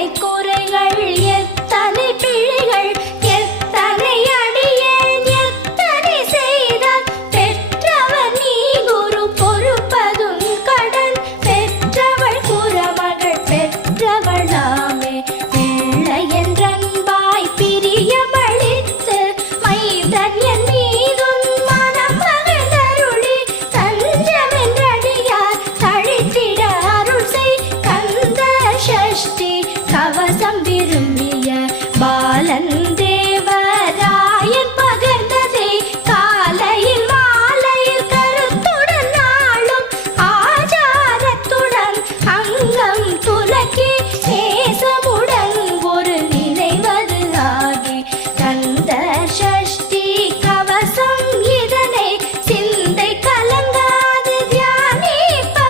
Ay, con கவசம் விரும்பிய பாலன் தேவராயன் பகிர்ந்ததே காலையில் மாலையில் கருத்துடன் நாளும் ஆச்சாரத்துடன் அங்கம் துலக்கி சேசமுடன் ஒரு நினைவது ஆகி. கந்த சஷ்டி